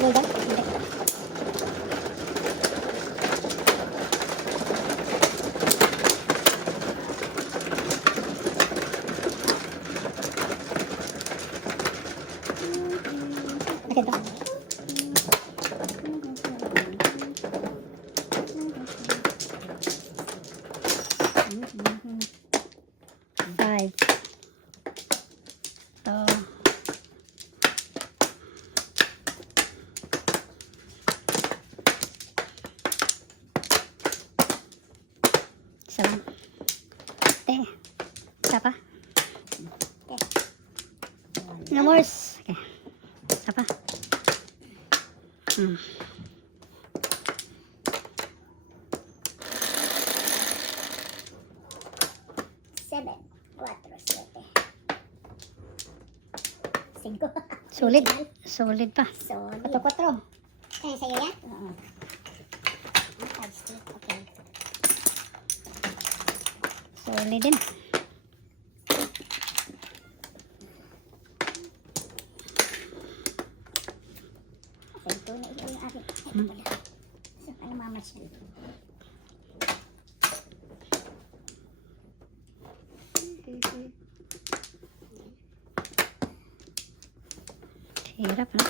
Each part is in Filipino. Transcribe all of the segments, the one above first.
Guldan? Hindi. Maganda. Five. So, isa lang. Isa pa. No more. Okay. Isa pa. Seven, 4, 7. 5. Solid. Solid pa. Solid. 4-4. Kaya sa'yo yan? Oo. 5 stick, okay. Solid din. Okay, ito na ito yung akin. Ay, ito pala. So, ay, mama siya. Hirap na.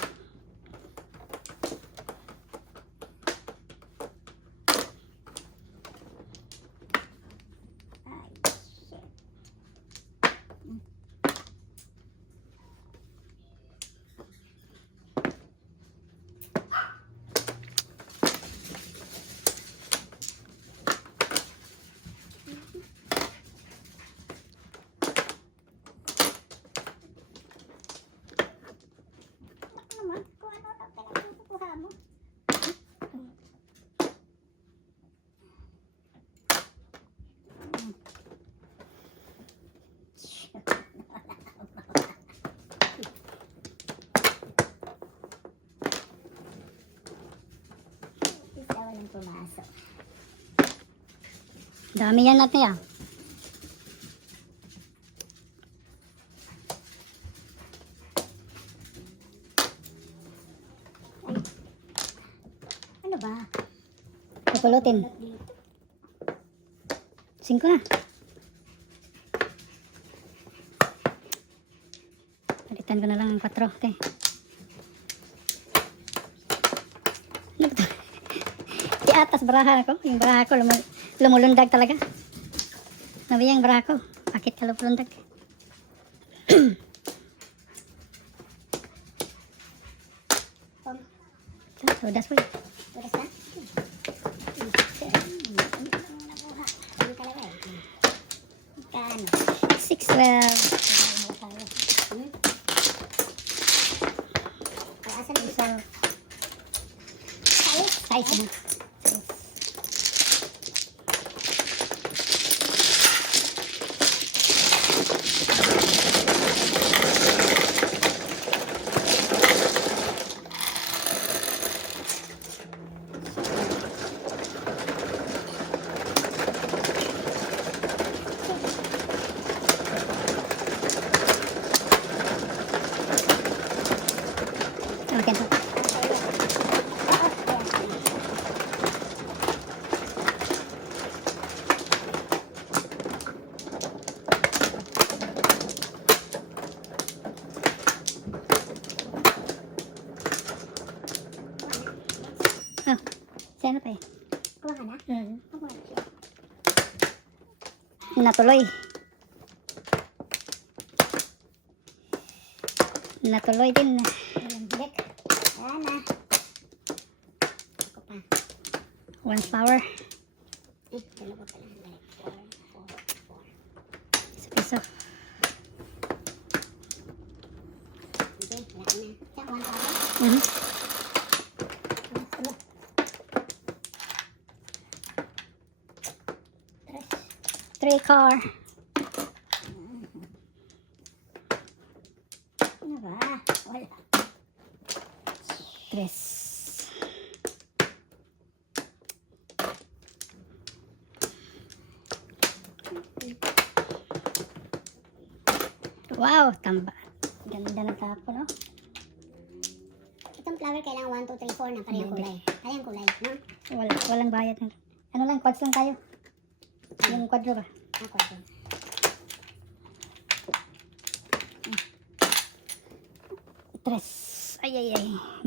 Ay, shit. Naman, kung ano lang talaga yung kukuha mo. Isa walang pumasok. Dami yan natin yan. Ano ba? Pupulutin. Dito. 5 na. Palitan ko na lang ang 4. Okay. Ano ba ito? Di atas baraha ko. Yung baraha ko lumulundag talaga. Nabi yung baraha ko. Bakit ka lumulundag? So, that's why. Turas na? Nakuha. Hindi talaga eh. Magkano? 6-12. Asan yung Isang size na. Okay na. Oh, sa'yo na pa eh. Kuha ka na? Mm. Kuha na. Natuloy. Natuloy din. Walang bilik. Ayan na. Ako pa. 1 flower. Dalawa pa lang. 4, 4, 4. Isa piso. Sige, wala na. Siya, 1 power. Mhm. Ano? 3 car. Ano ba? Wala. 3. Wow, tamba. Ganda ng tapo, no? Itong flower kailangan 1, 2, 3, 4 na parehong Hindi. kulay. Parehong kulay, no? Walang bayad na. Ano lang, quads lang tayo. Yung quadro ba? Ako ito. Tres. Ay.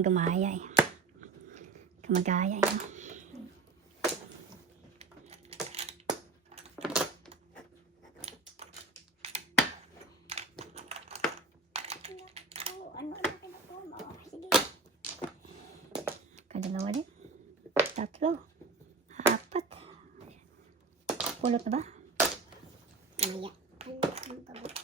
Gumaya eh. Kamagaya eh. Ano kinukuha mo? Sige. Kadalawa din. 3. 4. Pulot na ba? Maya. Ano ang kabuti?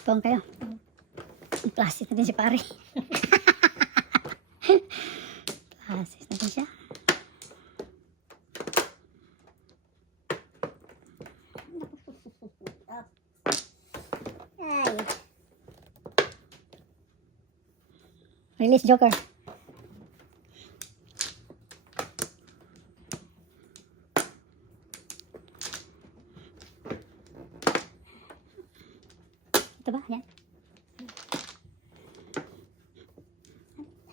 Tuwang kayo. Plastic na din si pare. Plastic na din siya. Ay. Release Joker. Ito ba? Yan.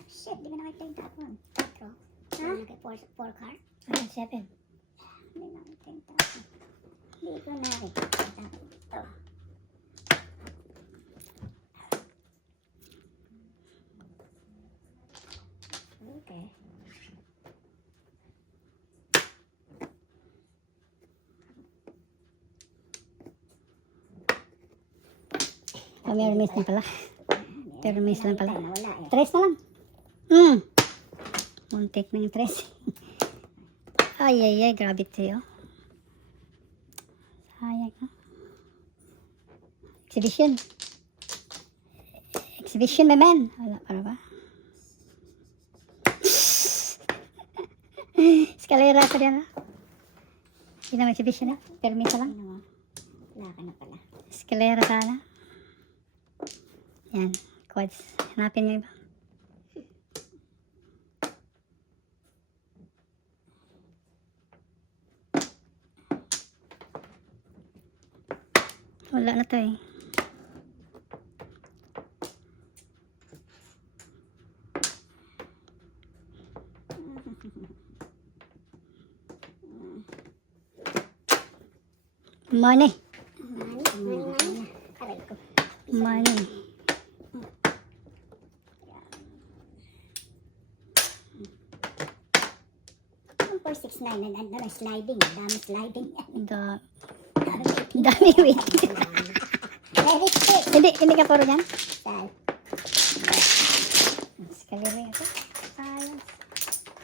Shit, di ba nakita yung tapon? 4. Ha? Nakita 4 card? Ayan, 7. Hindi nakita yung tapon. Hindi ko nakita yung tapon. Ito. Okay. May miss na pala. Pero miss lang pala. Wala eh. 3 na lang. Muntik na yung 3. Ay. Grabe ito. Sayang ha. Exhibition naman. Wala para ba? Eskalera pa din ha. Hindi naman exhibition ha. Permisa lang. Ano? Wala ka na pala. Eskalera sana. Yan. Quads. Hanapin nyo iba. Wala na to eh. Money. Aray ko. Money. Yung 469 na sliding. Dami sliding. Dami wait. Very thick. Hindi ka puro yan. Sal. Eskalera ito. Ayos.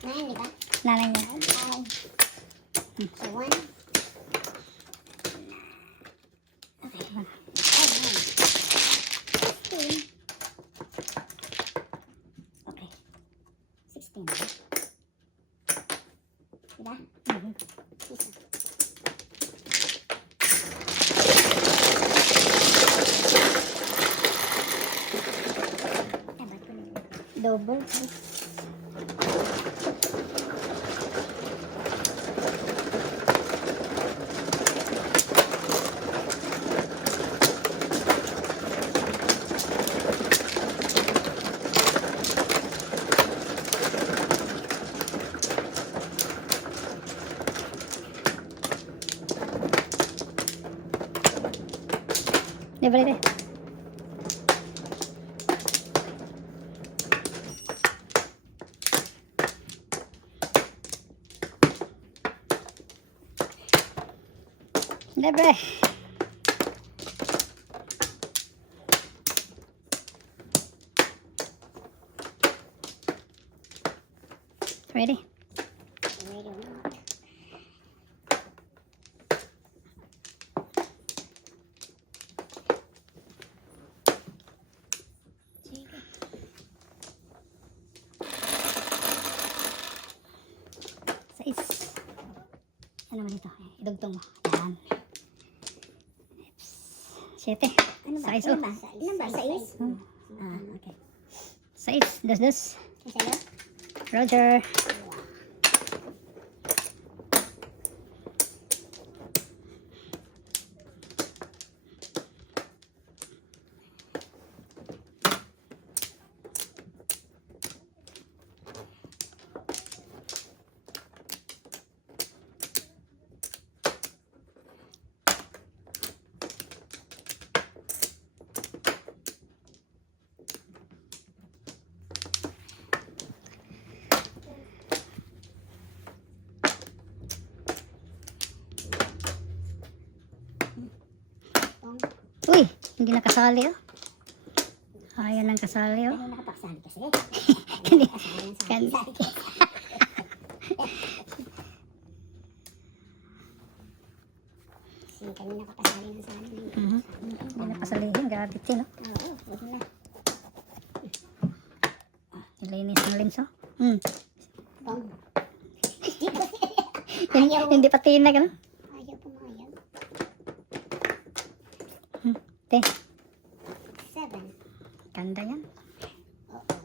Nine, di ba? Nanay niya. Nine. So, 1. Okay. Oh, 16. Okay. 16. Diba? Isa. Dapat ko nila. Double. Libre deh. Libre. Ready? Ready or not. Sige. Idugtong mo. Yan. 7. Ano ba? Sais, Ilan oh. ba? Ilan ba? Sais? Okay. 6. Dos. Sa'yo? Roger. Uy, hindi nakasali oh. Ayaw nang kasali oh. Ano nakapaksahan kasi? Kani, Kan. kan, Kanina kapasali ng sali. Hindi napasalihin, grabe din oh. Oo, huwag na. Nilinis ng linso. Bong. Hindi pa tinag ano. Ayaw pumayag. Te, 7. ganda yan. Oo.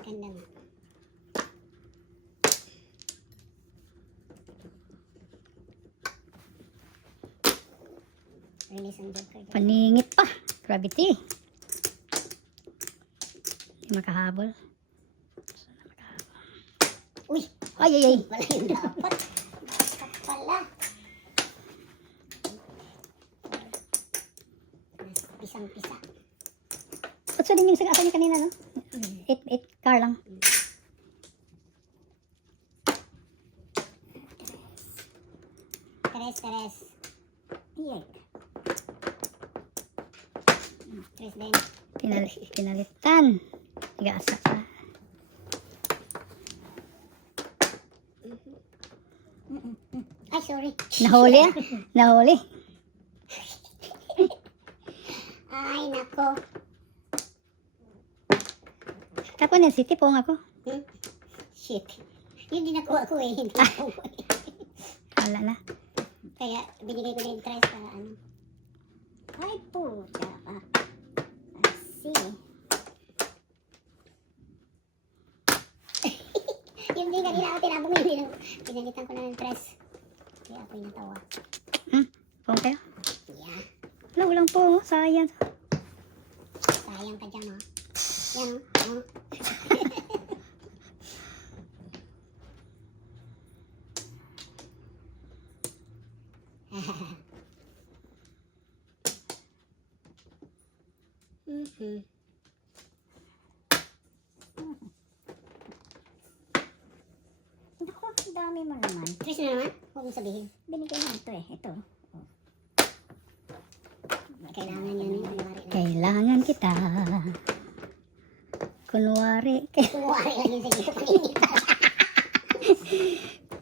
Ganda nga. Release ang joker. Paningit pa. Gravity. Hindi makahabol. Uy! Ay, ay, ay. Wala yung dapat. Dapat pala. Pisang-pisa. Ba't din yung sagasa niya kanina, no? 8 car lang. Tres. Iyek. Tres din. Pinalitan. Nag-aasa pa. Ay, sorry. Nahuli ah. Nahuli. Ay, nako. Tapos ng city po ako. Shit. Yun din nakuha ko eh. Hindi nakuha ko eh. Wala na. Kaya binigay ko na yung tres para ano. Ay, puta ka. Asi. Yung din kanina ako tinabong yun. Pinalitan ko na ng tres. Kaya ako'y natawa. Pong kayo. Yeah. Wala, walang po. Sayang. Sayang ka dyan, oh. Yan, oh. Mm-hmm. Naku, dami mo naman. Tres na naman? Huwag mong sabihin. Binigay mo ito eh. Ito. Oh. Kailangan yan yung kunwari na. Kailangan kita. Kunwari. Kunwari lang yun sa dito. Paninita.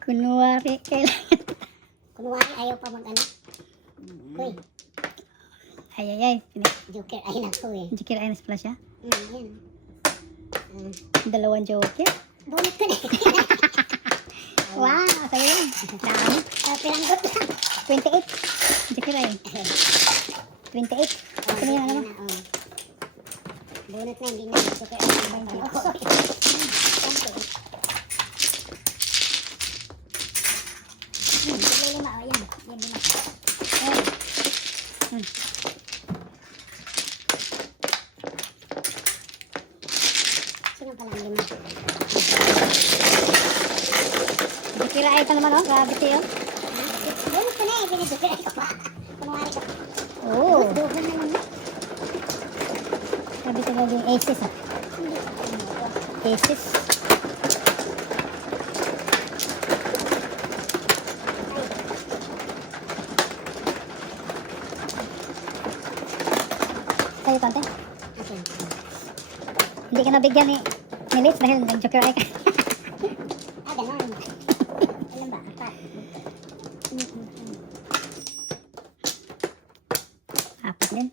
Kunwari. Kailangan. Kunwari ayaw pa mag-ano. Uy, Ay, ay, ay. joker. Ay, naku eh. Joker ay na-splash ah. Yan. Dalawang joker. Bonus ko na. Wow, sa'yo yan. Dami. Piranggot lang. 28. Joker ay. 28. Ito na yun, ano mo? Bunot na, hindi na. Joker ay. Oh, sorry. Lima, oh, yan. Yan, lima. Sino pala ang lima? Joker ay pa naman oh. Gravity oh. Bonus ko na eh. Joker ay ko pa. Kunwari ka. Oo. Doble na lang. Gravity na yung aces ah. Aces. Sa'yo, Tante. Okay. Hindi ka nabigyan ni Liz dahil nag-joker ay ka. Ah, ganon. Alam ba? Apat. Apat din.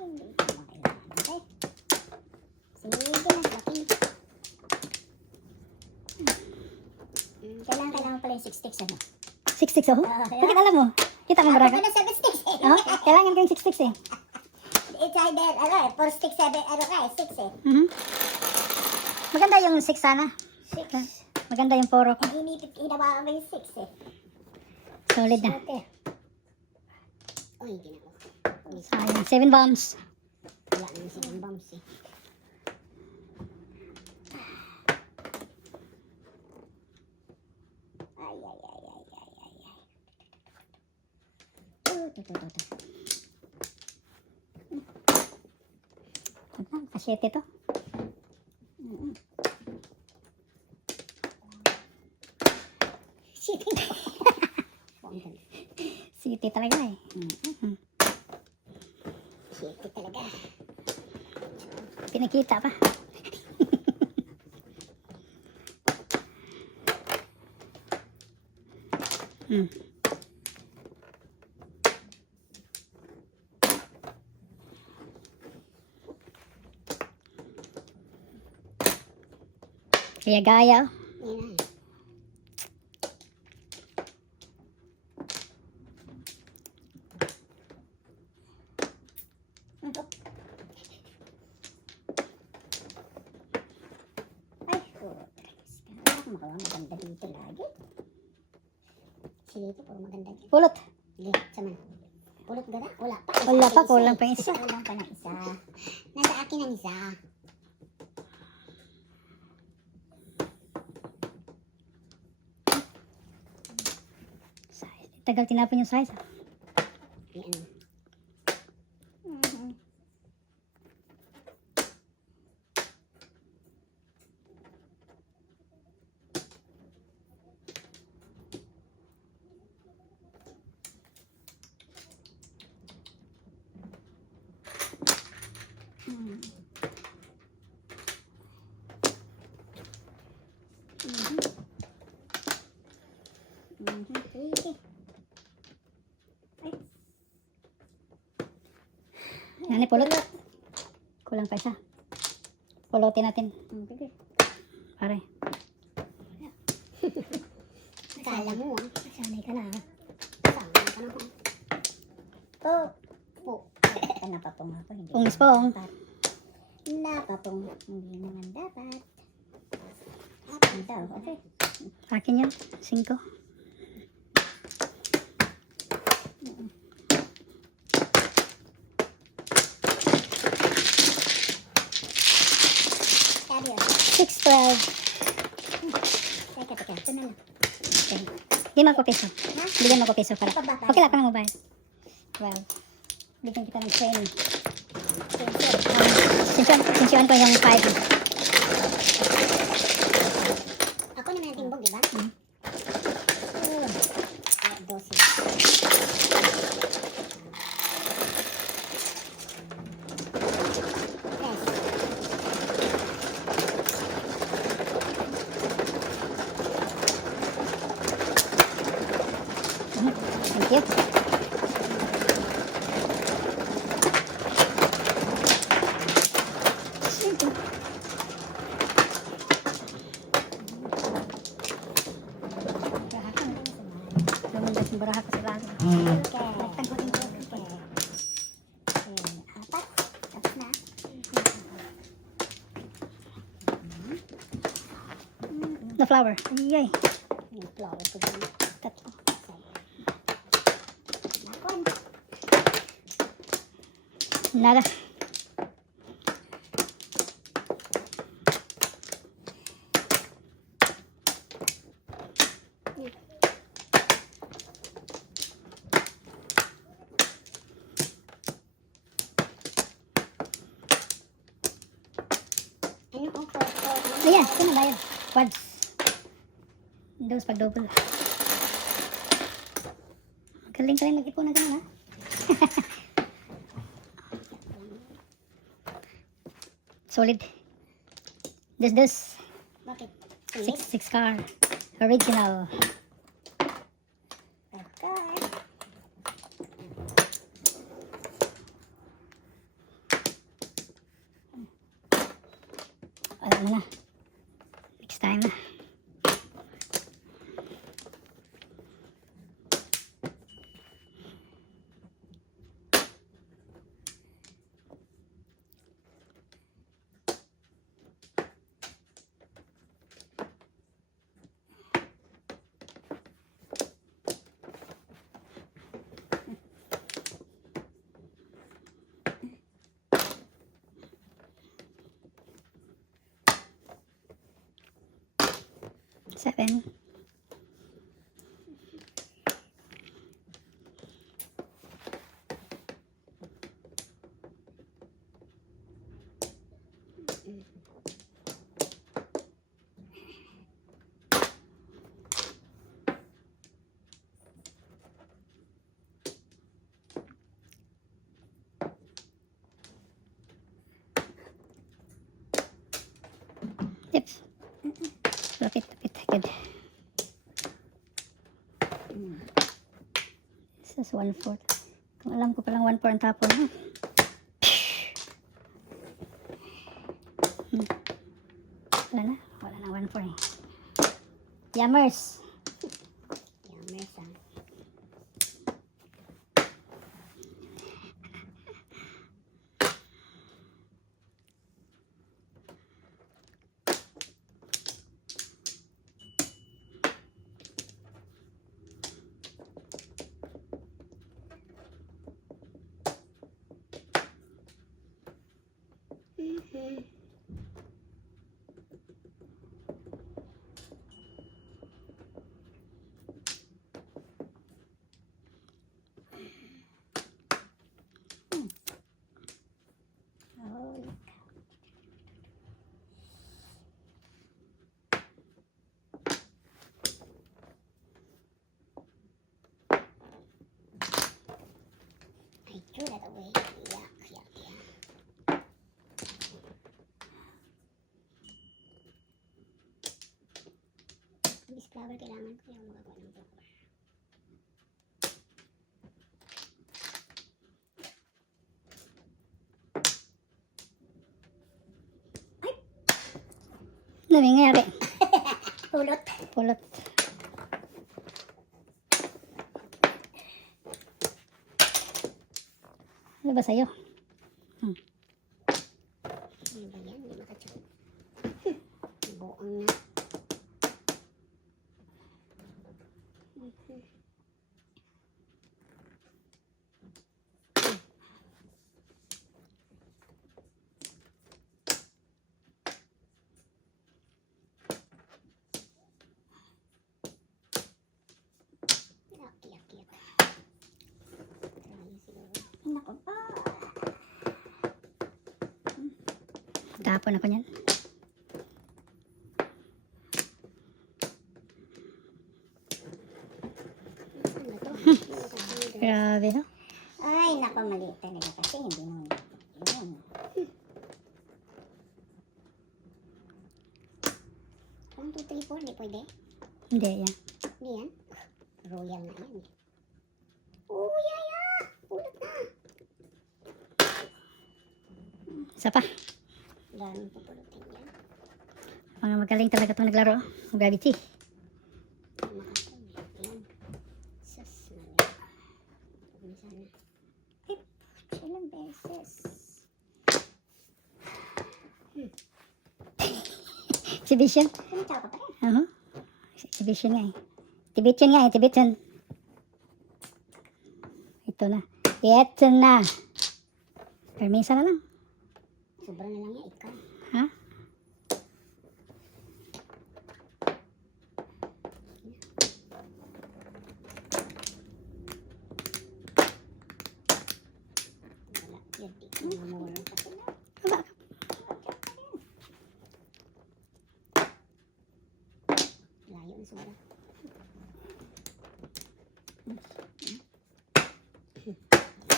Hindi ko makailangan. Okay? yung 6 sticks ano. 6-6 oh. Bakit alam mo? Kita mo Ako baraha? ko na 7 sticks eh. Oh, kailangan ko yung 6-6 eh. It's either, 4 sticks, 7, 6 eh. Mhm. Maganda yung 6 sana. 6. Maganda yung poro ko. Hinawakan mo yung 6 eh. Solid na. Okay. Oh, hindi na ako. Sayang. 7 bombs. Wala naman silang bombs eh. Ay, ay, ay, ay, ay, ay, ay. Ito. Kasyete to. Shit. Bonggan. City talaga eh. Shit talaga. Pinakita pa. Hmm. Kaya gaya. Yan na. Ay, ako maganda dito lagi. Sige, ito puro maganda dito. Pulot. Sige, sama na. Pulot ka na? Wala pa. Wala pa, Isa kulang eh. pa yung isa. Kulang pa ng isa. Nasa akin ang isa. Size. Tagal tinapon yung size. Yan. Sige. Yan eh, pulot. Kulang pa isa. Pulutin natin. Sige. Pare. Kala mo ah. Sanay ka na ha. Sanay ka na ah. Po. Napapong ako. Hindi Pungis po. Napapong. Hindi naman dapat. Napapong daw. Okay. Akin yan. 5. Sabi oh. 6-12. Teka. Ito na lang. Okay. Hindi mo ako piso. Ha? Bigyan mo ako piso para. Ito ba? Okay lang pa ng mobile. 12. Bigyan kita ng 20. Sinsyon ko yung 5. Ako naman ang timbog, di ba? Ay, 12. Yes. Thank you. Lumundas yung baraha ko sa lahat. Okay. Apat. Tapos na. The flower. Yay. Yung flower ko dyan. Tatlo. Nakon. Nada. Ano kung photo? Ayan, ito na bayad. Quads. Dos pag double. Galing ka rin mag-ipon na ganun ha. Solid. This. Bakit? 6 car. Original. Okay. Alam mo na. Next time na. 7. Tips. Lapit. Good. This is 1/4. Kung alam ko palang 1/4 ang tapon. Ha? Wala na 1/4 eh. Yummers. Yummers ah. I threw that away. Yuck. This flower, kailangan ko yung magagawa ng flower. Ano nangyari? Pulot. Ano ba sa'yo? Ano ba yan? Hindi makachok. Buong na. Yuck. Nako pa. Tapon ako niyan. Ano to? Grabe, no? Ay, nako, mali talaga kasi hindi mo yun. 1, 2, 3, 4, hindi pwede. Hindi, yan. Hindi yan. Royal na yan. Oh, yaya! Pulot na! Isa pa. Daming pupulutin yan. Mga magaling talaga itong naglaro. Magagiti. Ayan. Sus, mali. Sana. Ilang beses. Exhibition. Kumitaw ka pa rin. Exhibition nga eh. Exhibition. Ito na. Permisa na lang. Sobra na lang yan, ikaw. Ha? Wala. Yan, di ko namamura pa sila. Wala. Layo na sobra.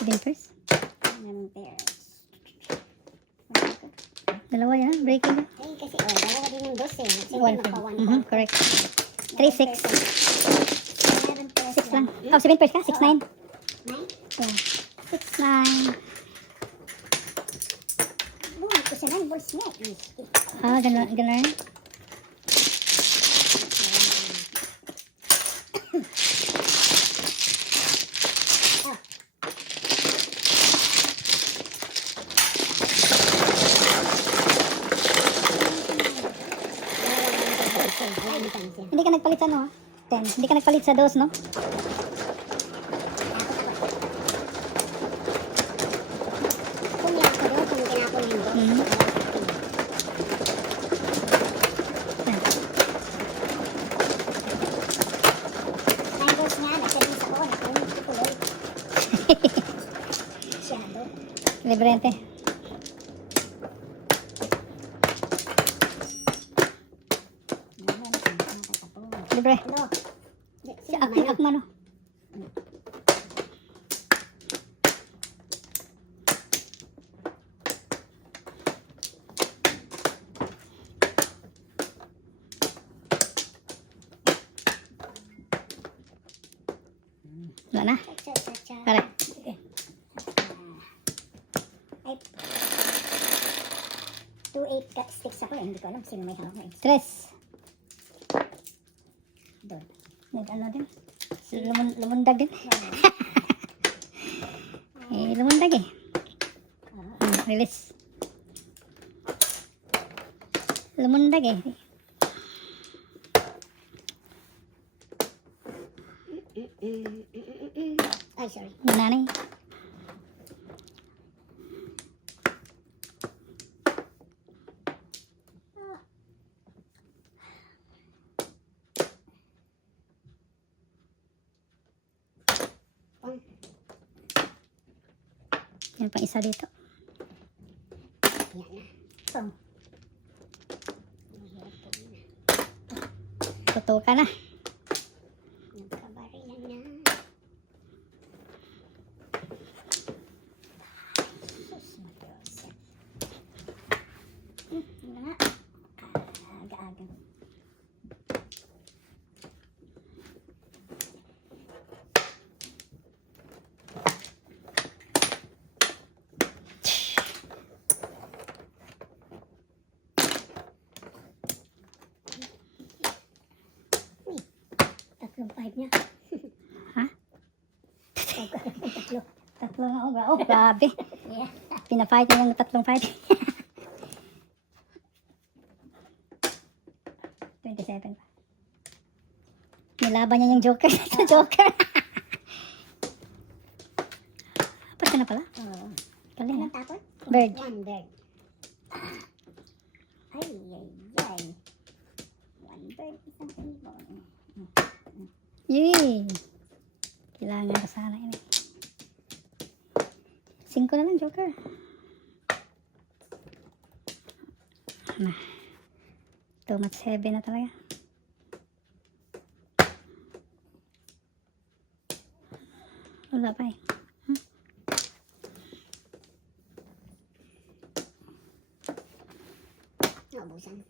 Again first. Ilang pairs. Dalawa yan. Breaking na. Ay, kasi, dalawa din yung dos eh. Sige, 1 magpa-1 correct. 3, 6. 11 pairs 6 lang. Oh, 7 pairs ka? 6, 9. 9? Yeah. 6, 9. Buhay ko sa 9 balls niya. Ganun. Hindi ka nagpalit sa ano? 10. Hindi ka nagpalit sa dos, no? Kung yan ko doon, kung tinapon yung dos. Mhm. Masyado. Librente. Libre. Ano? Si Aki Akmano. Wala na. Cha-cha-cha. Pare. Sige. Ay. 2-8 sticks ako eh. Hindi ko alam sino may hawak eh. Tres. Doon. Ano din? Lumundag din. Lumundag eh. Release. Lumundag eh. Ay, sorry. Nanay. Yan pang isa dito. Yan na. So. Totoo ka na. Nagkabarilan na. Sus, Diyos. Ano nga? Aga-aga. Tatlong 5 niya. Ha? Tatlo. Tatlo nga. Oh, grabe. Yeah. Pinafight niya yung tatlong fight. 27 pa. Nilaban niya yung Joker. Sa Joker. Apat ka na pala. Oo. Galing Anong ha. tapon? Bird. One bird. Ay, ay, ay. One bird, isang ibon. Yay! Kailangan ko sana yun eh. 5 na lang, Joker. Na. Too much heavy na talaga. Wala pa eh. Naubusan.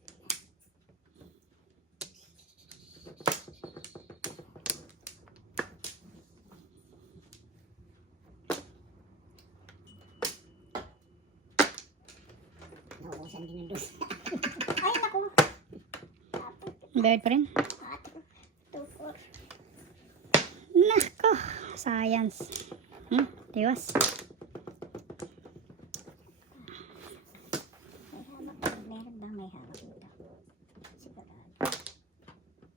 Naubusan din ang dos. Ay, naku. Bird pa rin. 2, 4. Nako! Science. Tiwas. May hawak. Meron bang may hawak dito? Sigurado.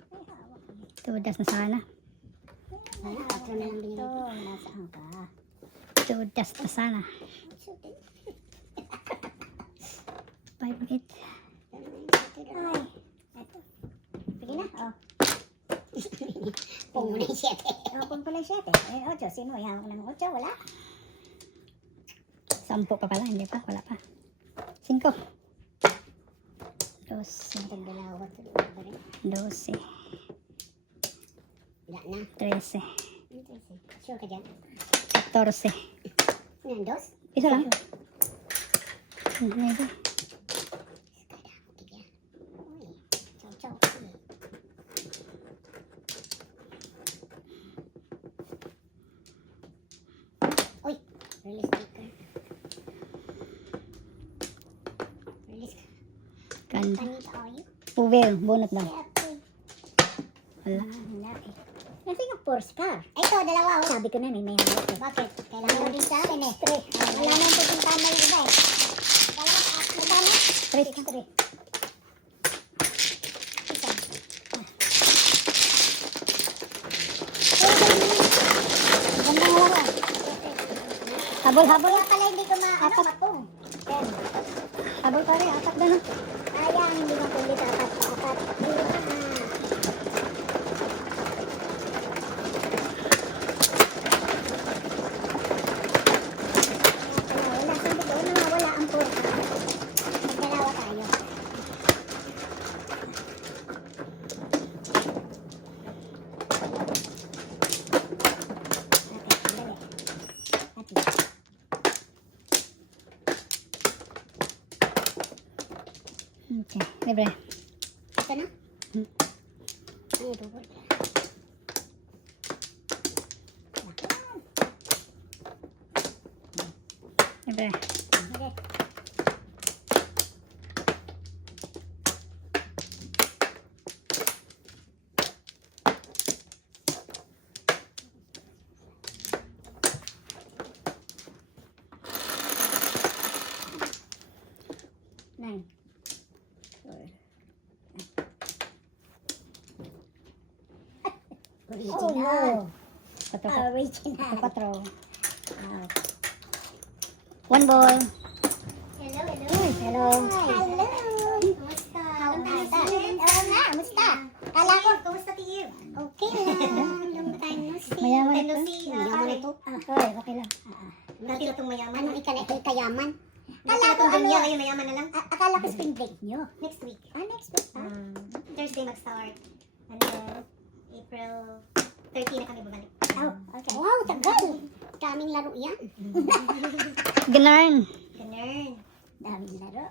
May hawak. Tudas na sana. Ay, 4 na lang binigay ko. Nasaan ka? Tudas na sana. 5, 8. Ay, eto. Sige na, oh. Pong mo na yung 7. Oh, pong pala yung 7. Eh, 8. Sino may hawak ng 8? Wala. 10 pa pala. Hindi pa. Wala pa. 5. 12. Tagdalawa. 12. Wala na. 13. Sure ka dyan? 14. Yan, dos? Isa lang. Maybe. Chow. Uy, release sticker. Release ka. Ganda. Kanita kayo. Puvel. Bunot daw. Wala. Wala eh. Kasi yung force car. Ay, ito, dalawa oh. Sabi ko na may hawak eh. Bakit? Kailangan mo din sa akin eh. Wala na yung pupuntahan mo yung iba eh. Dalawa, magkano? 3. Gandang wala. Habol. Kaya pala hindi ko maano matong. Ten. Habol pa rin. 4 na no? Sayang, hindi mo kulit apat. Hindi na. Libre. Ito na? Hmm. Ano ito? Libre. Okay. Nine. Original. Patro. Original. Patro. Ah. 1 ball. Hello, hello. Hello. Hello. Kumusta? Hello na, kumusta? Kala ko, kumusta tiyo? Okay lang. Long time no see. Mayaman Long time no ito. see. Mayaman ito. Ay, okay lang. Dati na itong mayaman. Ano kayaman? Dati Kala na ko itong dunya, ano, ngayon mayaman na lang. akala ko spring break nyo. Next week. Next week. Thursday mag-start. And then, April 30 na kami babalik. Oh, okay. Wow, tagal. Daming laro yan. Ganarn. Ganun. Daming laro.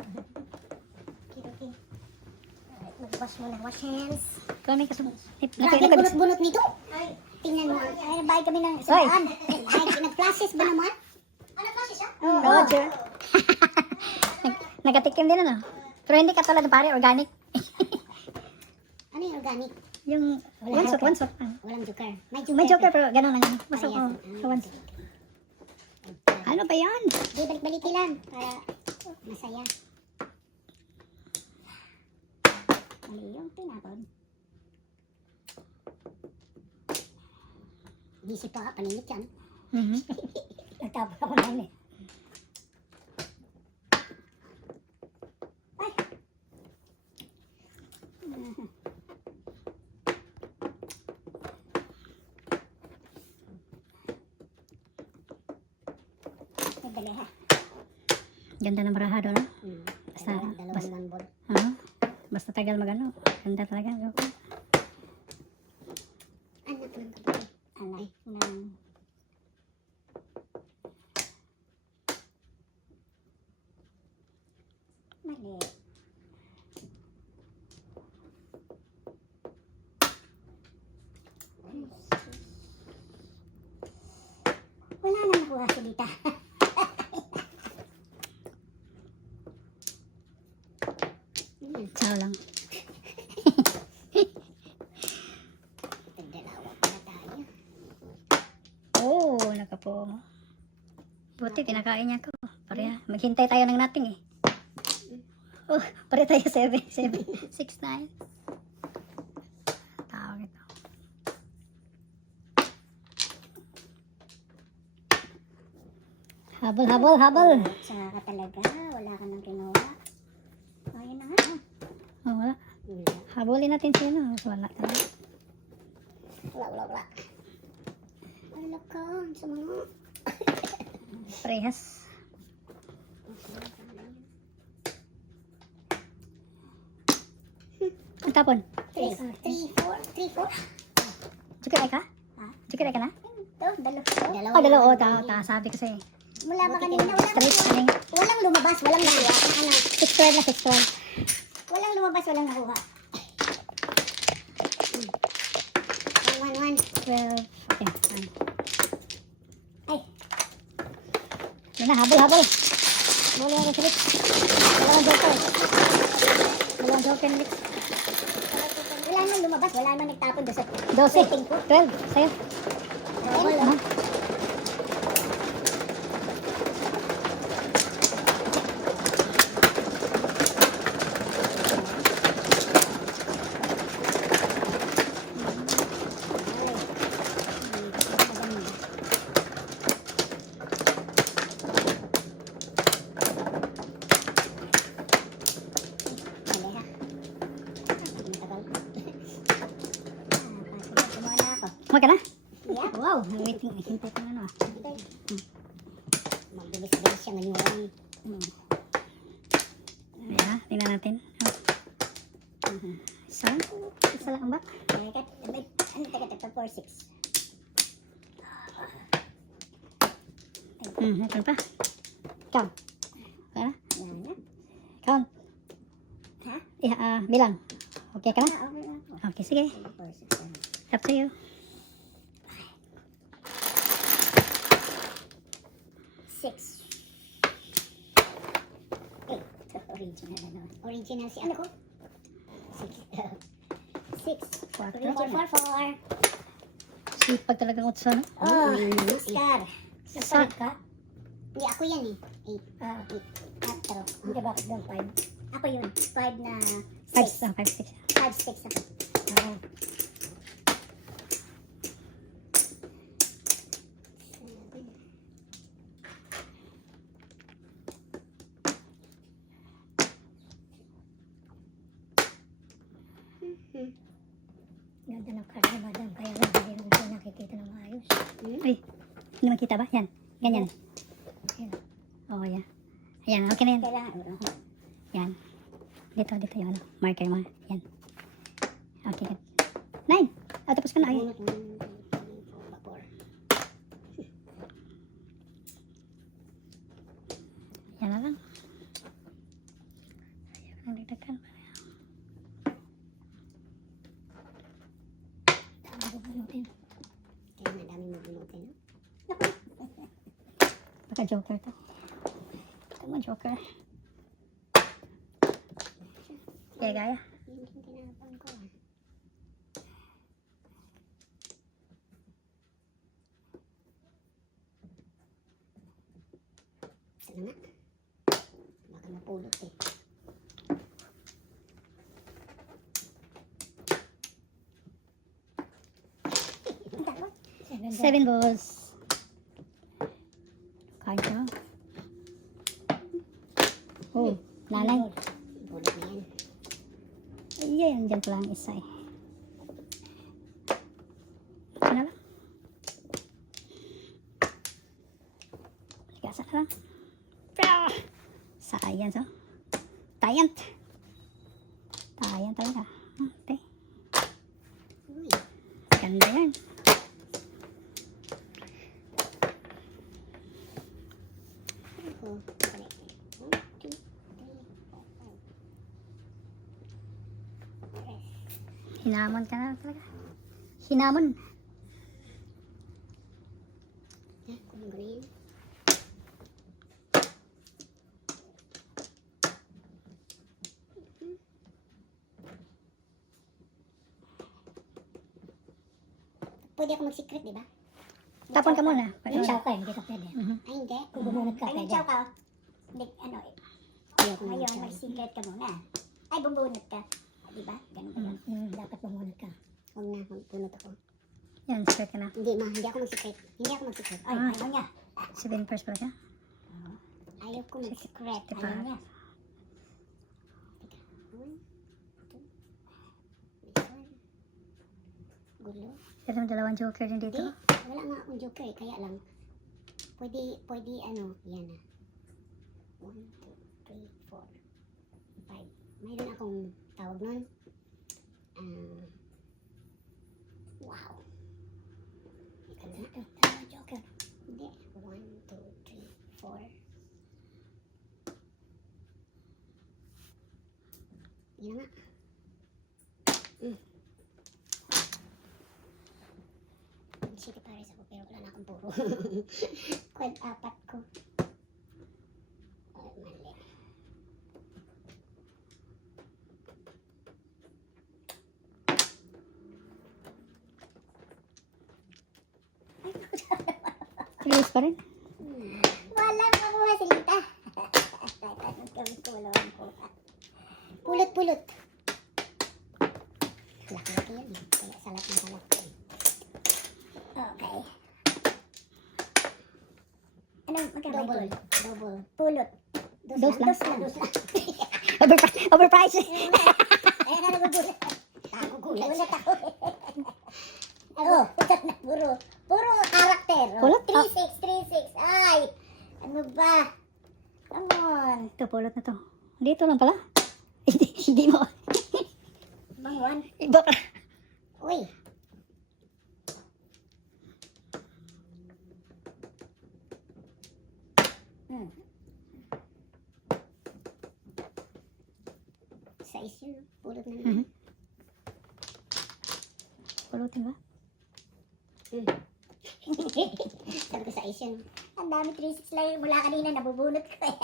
Okay, okay. Alright, mag-wash muna. Wash hands. Kami kasunod. Grabe ang bunot-bunot nito. Ay, Tingnan mo. Ay, nabay kami ng Hoy. saan. Ay, nag-flashes ba naman? ano ba siya? Oo. Roger. Nagatikim din ano. Pero hindi katulad ng pare, organic. Ano yung organic? Yung Wala one shot, joker. one shot. Walang joker. May joker. May joker pero ganun lang. Basta ko Parehas. sa one shot. Ano ba yan? Di, balik-baliki lang. Para masaya. Mali yung tinapon. Busy pa ka, paninit yan. Nagtapon ako na yun eh. Ay! Madali ha. Ganda ng barahado, no? Basta, Dalawang one ball. Basta tagal magano. Ganda talaga. Anak ng kapatid. Alay ng... Mali. Wala na nakuha si Lita. Sao lang. Tagdalawa pala tayo. Oh, nakapo. Buti, kinakain niya ako. Pareha. Maghintay tayo ng nating eh. Oh, pare tayo 7, 7, 6, 9. Tawag ito. Habol, habol, habol. Saka ka talaga. Wala ka nang kinuha. Ayun na nga. Oh, wala. Wala. Habulin natin siya, no? Wala talaga. Wala. Wala ka. Sa mga... Parehas. Ang tapon. 3, 4. Jukir ay ka? Ha? Jukir ay ka na? Ito, dalawa. Oh, dalawa. Oh, sabi ko sa'yo. Mula ba kanina? Straight, aning. Walang lumabas, walang nakuha. Ano? 6-12 na 6-12. Walang lumabas, walang nakuha. 1, 12. Okay, fine. Ay, Yun na, habol, habol. Habol na ulit. Dalawang joker. Dalawang joker ulit. wala nang lumabas, wala nang nagtapon doon sa 12. setting ko. 12. Sa'yo. Wala. Ano? Kumain ka na? Yeah. Wow, waiting. Hintay ko na ano. Magbilis-bilis siya ngayon. Ayan, tingnan natin. Isa lang? Isa lang ba? Teka, 4, 6. Ito pa. Count. Wala? Yan na. Count. Ha? Bilang. Okay ka na? Okay na po. Okay, sige. 4, 6, 7. Up to you. 6. 8. Original na naman. Original si ano ko? 6. 4, 4, 4. Sipag talagang utso, no? Oh, Oscar. Sa- Sasalit ka? Hindi, ako yan eh. 8. 4. Hindi, bakit doon 5? Ako yun. 5 na 5, 6. 5, 6. 5, 6 ako. Oo. Ganda ng karne, madam. Kaya lang hindi naman ko nakikita na maayos. Ay, hindi makita ba? Yan. Ganyan. Ayan. Oo, yan. Ayan, okay na yan. Kailangan, Yan. Dito yung ano, marker mo. Yan. Okay, good. 9. Tapos ka na. Ay. Yan na lang. Ayaw nang dagdagan. Tama ko balutin. Kaya madami mabunutin. Baka joker to. Tama, joker. Kaya gaya. Yun yung tinapon ko. Sana nga. Baka mapulot eh. Seven balls. Kain ka. Oh, nanay. Bulot na yan. Ayan, dyan pa lang isa eh. Ano lang? Gasa na lang. Science, oh. Tayant. Tayant talaga. Okay. Uy. Ganda yan. Ako. Balik. 1, 2, 3, 4, 5. Hinamon ka na talaga. Hinamon. Yan, kung green. Pwede ako mag-secret, di ba? Tapon ka muna. Yung chow ka, hindi ka pwede. Ay, hindi. Kung bumunot ka, Ay, pwede. nag-chow ka. Hindi, ano eh. Ayoko Ngayon, mag-chow. mag-secret ka muna. Ay, bumbunot ka. Di ba? Ganun ba yun? Dapat bumunot ka. Huwag na, bunot ako. Yan, straight ka na. Hindi, ma, hindi ako mag-secret. Hindi ako mag-secret. Ay, Ah. ayaw niya. 7 first pala siya. Ayaw ko mag-secret. Diba? Ayaw niya. One, two, this one. Gulo. Pero may dalawang joker din dito. Di, wala nga akong joker eh, kaya lang. Pwede ano, yan na. 1, 2, 3, 4, 5. Mayroon akong tawag nun. Wow. Ika na. Tama, joker. Hindi. 1, 2, 3, 4. Yan na nga. City Paris ako pero wala na akong puro. Quad 4 ko. Ay, mali. Close pa rin. Wala pa ako masilita. Kami ko wala akong puro. Pulot-pulot. Laki-laki yan eh. Kaya salat na salat ko eh. Okay. Ano, magkano Double. ito? Double. Pulot. Dos lang. Dos lang. Overprice. Ayan na, nagugulat. Nagugulat Nagugulat ako. Oh, puro karakter. Pulot? 3-6. Ay, ano ba? Come on. Ito, pulot na to. Dito lang pala. Hindi mo. Bangwan. Iba pa. Uy. Size yun. Pulutin ba? Sabi ko sa Asian. Ang dami 3-6 lang yung mula kanina, nabubunot ko eh.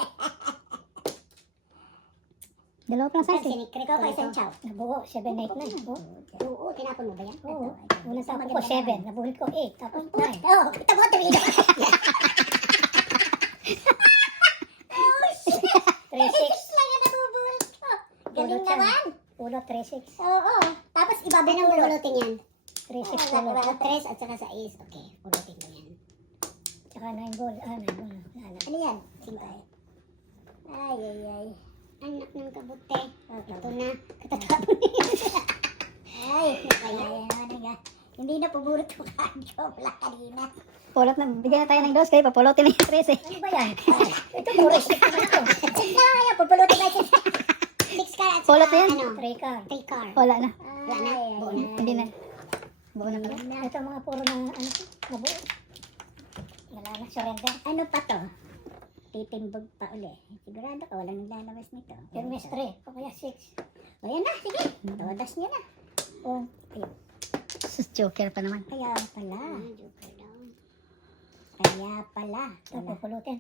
Dalawa pa lang size eh. Sinikret Ikaw ko kay ito. Senchaw. Nabuo, 7, 8 na. Oh. Oo, tinapon mo ba yan? Oo. Ito. Unang tapo ko 7, nabuhit ko 8, tapos 9. Oo, kita mo, 3. 3-6. lang ang nabubunot ko. Galing Pulot yan. naman. Pulot 3-6. Oo. Tapos Anong ibabulot. pupulutin yan? 3-6 Wala, pulot. wala, 3 at saka sa is. Okay, pulutin ko yan. Tsaka 9 ball. 9 ball. Wala. Ano yan? 5. Ay, ay, ay. Anak ng kabute. Okay. Ito na. Katatapon niya. Ay, kaya ano nga. Hindi na pubulot ko kadyo. Wala kanina. Pulot na. Bigyan na tayo ng 2 kayo. Papulotin na yung 3 eh. Ano ba yan? Ito, puro stick naman ito. Six na kaya, pupulutin ba ito? 6 car at Pulot saka na yan. ano? 3 car. 3 car. Wala na. Wala na. Buo na. Hindi na. Buo na pala. Ito mga puro na ano, nabuo. Wala na, surrender. Ano pa to? Titimbog pa uli. Sigurado ka, walang naglalabas nito. Hermes 3. O kaya 6. O yan na, sige. Todas nyo na. Oh. Sus, joker pa naman. Kaya pala. Joker daw. Kaya pala. Ito, pupulutin.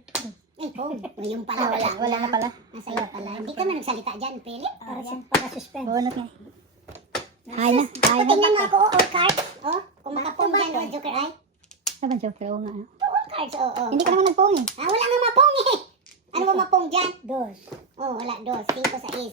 Eh, oh, yung pala. Wala na pala. Nasa iyo pala. Hindi ka man nagsalita dyan, Philip. Para suspense. Bunot nga. Ay na. Ay na. Patingnan mo ako, all cards. Oh, kung makapong Ito ba dyan, to? oh, Joker ay. Ano ba joker? Oo nga. All cards, oo. Hindi ka naman nagpong eh. Ah, wala nga mapong eh. Ano ba mapong dyan? 2. Oh, wala, 2. 5 sa is.